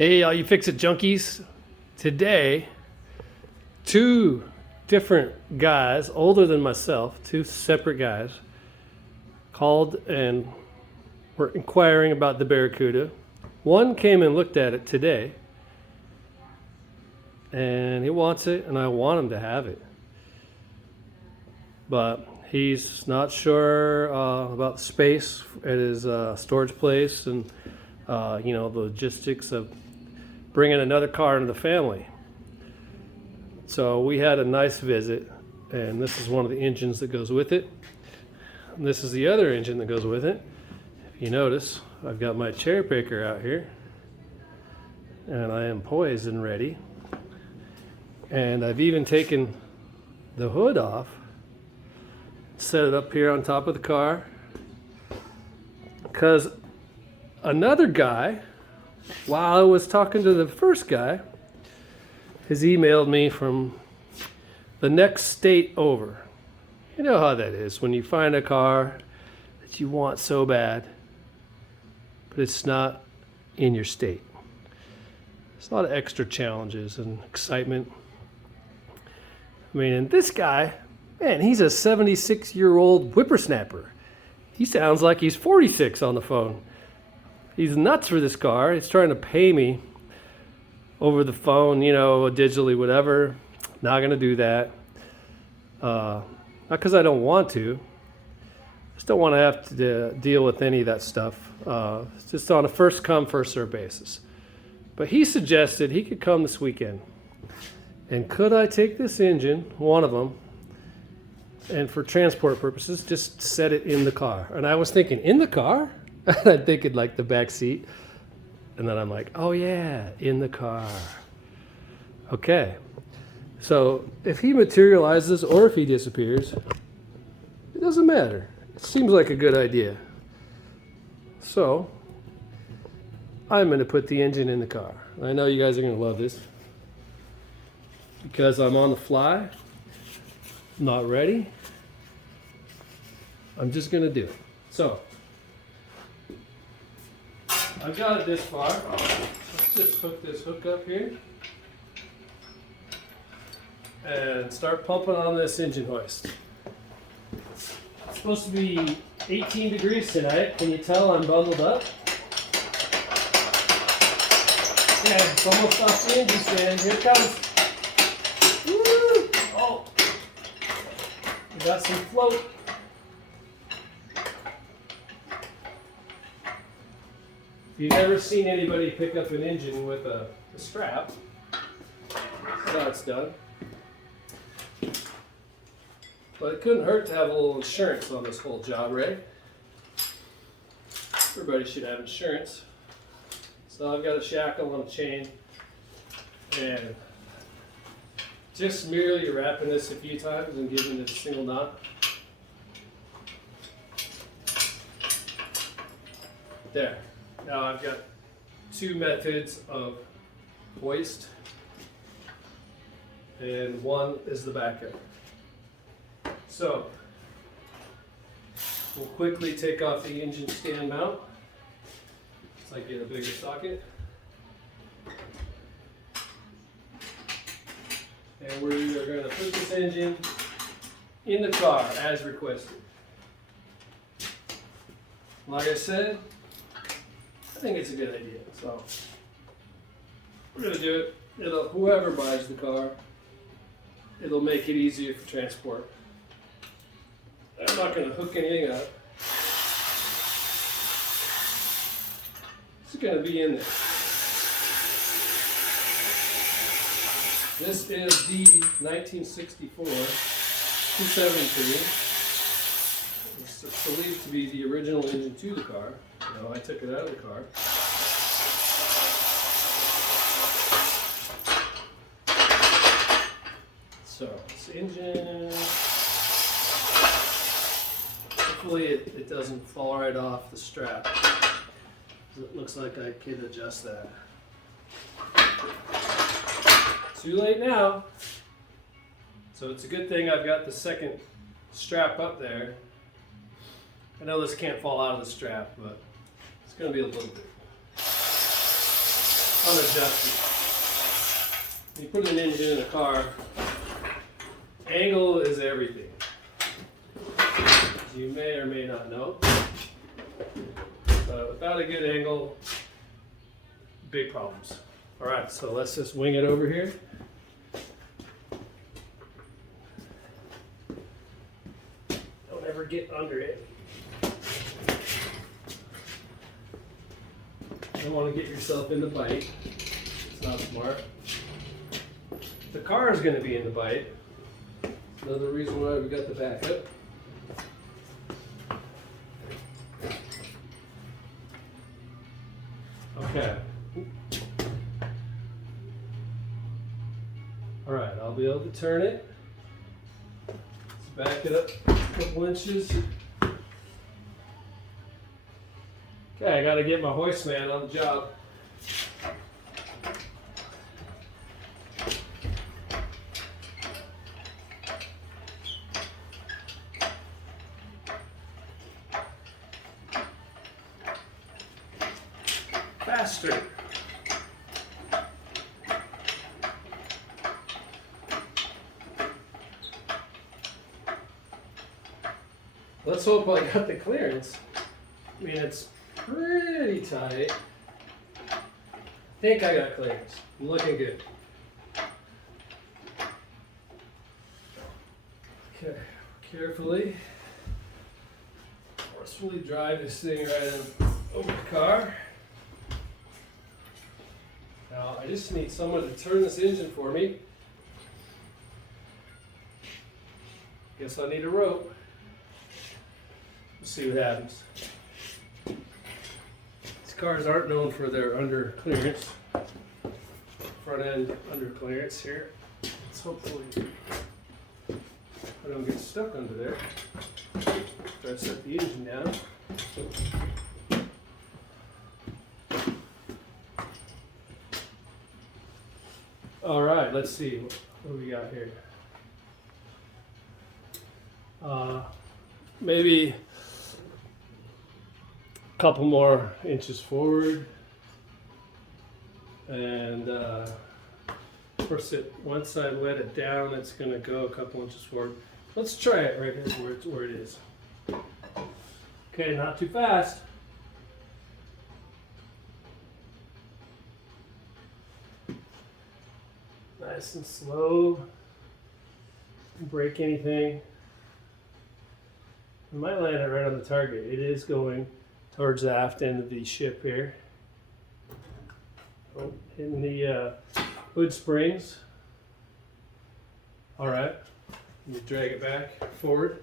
Hey, all you fix-it junkies. Today, two different guys, older than myself, two separate guys, called and were inquiring about the Barracuda. One came and looked at it today, and he wants it, and I want him to have it. But he's not sure about the space at his storage place and the logistics of bringing another car into the family. So we had a nice visit, and this is one of the engines that goes with it. And this is the other engine that goes with it. If you notice, I've got my cherry picker out here, and I am poised and ready. And I've even taken the hood off, set it up here on top of the car, because another guy, while I was talking to the first guy, has emailed me from the next state over. You know how that is when you find a car that you want so bad, but it's not in your state. There's a lot of extra challenges and excitement. I mean, and this guy, man, he's a 76-year-old whippersnapper. He sounds like he's 46 on the phone. He's nuts for this car. He's trying to pay me over the phone, digitally, whatever. Not going to do that. Not because I don't want to. Just don't want to have to deal with any of that stuff. It's just on a first come, first served basis. But he suggested he could come this weekend. And could I take this engine, one of them, and for transport purposes, just set it in the car? And I was thinking, in the car? I'm thinking like the back seat. And then I'm like, oh yeah, in the car. Okay. So if he materializes or if he disappears, it doesn't matter. It seems like a good idea. So I'm going to put the engine in the car. I know you guys are going to love this because I'm on the fly, not ready. I'm just going to do it. So I've got it this far. Let's just hook this hook up here and start pumping on this engine hoist. It's supposed to be 18 degrees tonight. Can you tell I'm bundled up? Yeah, it's almost off the engine stand. Here it comes. Woo! Oh, we got some float. If you've never seen anybody pick up an engine with a strap, that's how it's done. But it couldn't hurt to have a little insurance on this whole job, right? Everybody should have insurance. So I've got a shackle and a chain, and just merely wrapping this a few times and giving it a single knot. There. Now I've got two methods of hoist, and one is the backup. So we'll quickly take off the engine stand mount so I get a bigger socket. And we are going to put this engine in the car as requested. Like I said, I think it's a good idea, so we're going to do it. Whoever buys the car, it'll make it easier for transport. I'm not going to hook anything up. It's going to be in there. This is the 1964 273. It's believed to be the original engine to the car. I took it out of the car. So this engine, hopefully it doesn't fall right off the strap. It looks like I can adjust that. Too late now. So it's a good thing I've got the second strap up there. I know this can't fall out of the strap, but it's going to be a little bit. unadjusted. You put an engine in a car, angle is everything. As you may or may not know. Without a good angle, big problems. All right, so let's just wing it over here. Don't ever get under it. You don't want to get yourself in the bite. It's not smart. The car is going to be in the bite. Another reason why we got the backup. Okay. All right, I'll be able to turn it. Let's back it up a couple inches. Okay, I got to get my hoist man on the job. Faster. Let's hope I got the clearance. I mean, it's pretty tight. I think I got clearance. I'm looking good. Okay, carefully, forcefully drive this thing right over the car. Now, I just need someone to turn this engine for me. Guess I need a rope. We'll see what happens. These cars aren't known for their under clearance. Front end under clearance here. Let's hopefully I don't get stuck under there. Try to set the engine down. All right, let's see what do we got here. Maybe a couple more inches forward, and of course, once I let it down, it's going to go a couple inches forward. Let's try it right here where it is. Okay, not too fast. Nice and slow. Don't break anything. I might land it right on the target. It is going towards the aft end of the ship here. Oh, hitting the hood springs. All right. You drag it back forward.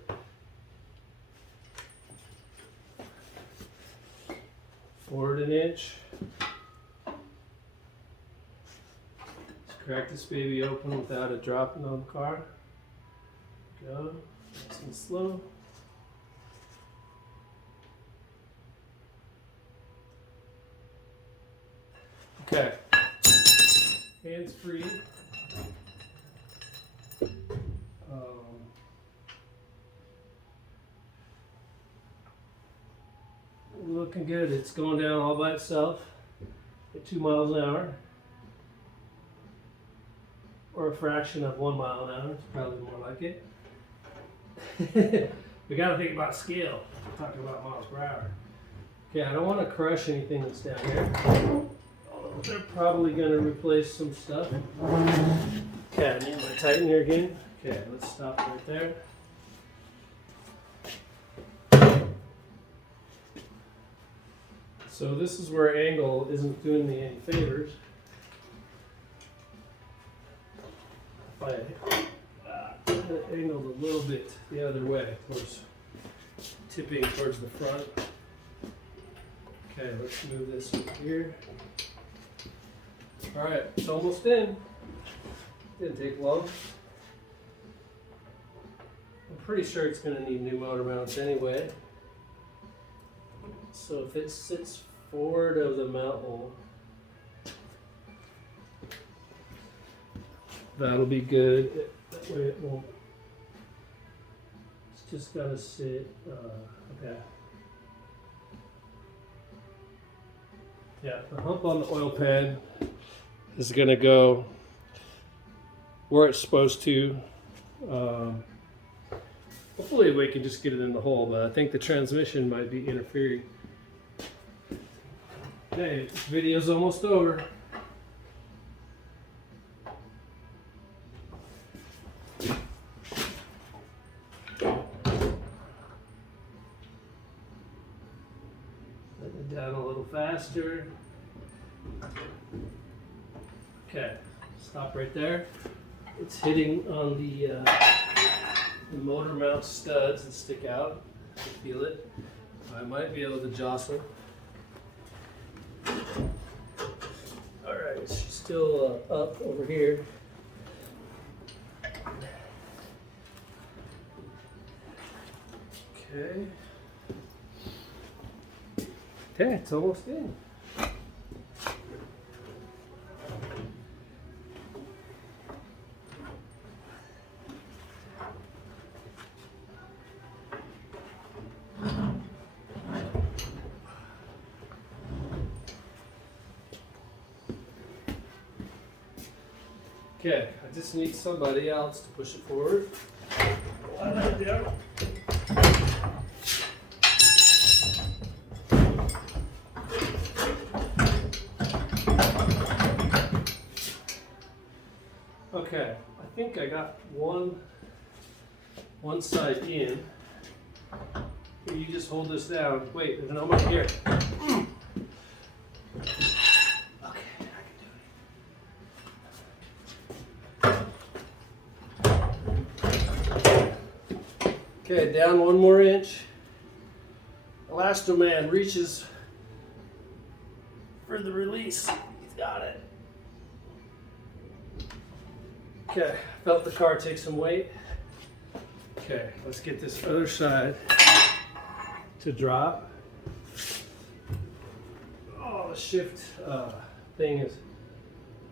Forward an inch. Let's crack this baby open without it dropping on the car. Go. Nice and slow. Okay. Hands free. Looking good. It's going down all by itself at 2 miles an hour, or a fraction of 1 mile an hour. It's probably more like it. We got to think about scale. We're talking about miles per hour. Okay, I don't want to crush anything that's down here. They're probably going to replace some stuff. Okay, I need my tightener again. Okay, let's stop right there. So this is where angle isn't doing me any favors. If I angled a little bit the other way, towards tipping towards the front. Okay, let's move this over here. All right, it's almost in. Didn't take long. I'm pretty sure it's going to need new motor mounts anyway. So if it sits forward of the mount hole, that'll be good. That way it won't. It's just got to sit. Okay. Yeah, the hump on the oil pan is going to go where it's supposed to. Hopefully we can just get it in the hole, but I think the transmission might be interfering. Okay, this video's almost over. Let it down a little faster. Okay, stop right there. It's hitting on the motor mount studs that stick out. I can feel it. I might be able to jostle. Alright, she's still up over here. Okay. Okay, it's almost in. Okay, I just need somebody else to push it forward. Okay, I think I got one side in. Here, you just hold this down. Wait, there's an element here. Okay, down 1 more inch. Elastoman reaches for the release. He's got it. Okay, felt the car take some weight. Okay, let's get this other side to drop. Oh, the shift thing is,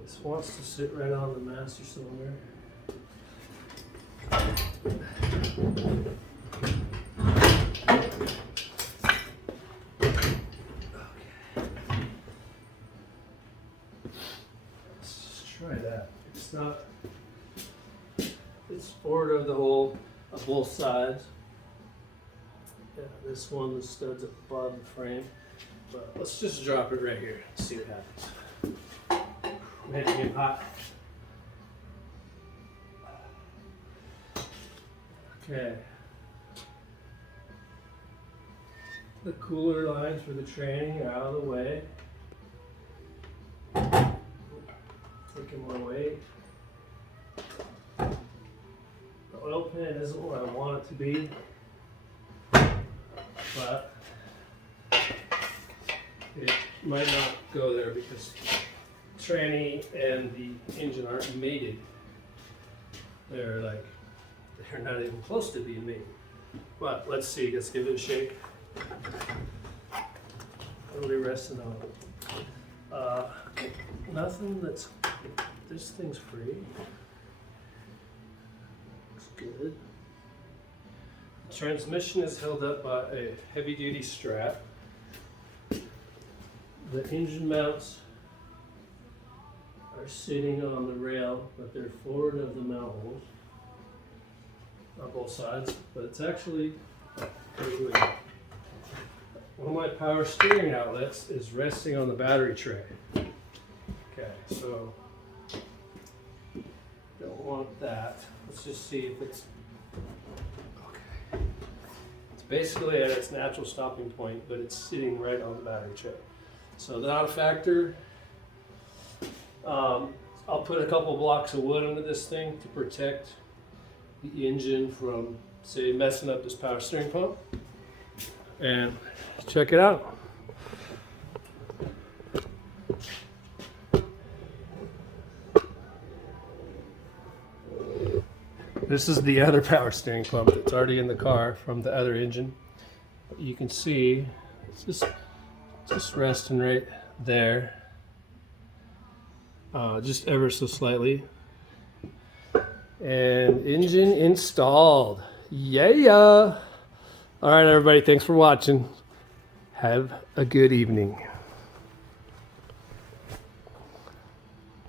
this wants to sit right on the master cylinder. Try that. It's not. It's forward of the hole on both sides. Yeah, this one, the studs at the bottom of the frame. But let's just drop it right here and see what happens. Man, it's getting hot. Okay. The cooler lines for the training are out of the way. Taking more weight. The oil pan isn't what I want it to be, but it might not go there because tranny and the engine aren't mated. They're not even close to being mated. But let's see, let's give it a shake. What are we resting on? Nothing that's. This thing's free. Looks good. The transmission is held up by a heavy duty strap. The engine mounts are sitting on the rail, but they're forward of the mount holes on both sides. But it's actually one of my power steering outlets is resting on the battery tray. Okay, so don't want that. Let's just see if it's okay. It's basically at its natural stopping point, but it's sitting right on the battery tray. So not a factor. I'll put a couple blocks of wood under this thing to protect the engine from, say, messing up this power steering pump. And check it out. This is the other power steering pump that's already in the car from the other engine. You can see it's just resting right there, just ever so slightly. And engine installed. Yeah. All right, everybody. Thanks for watching. Have a good evening.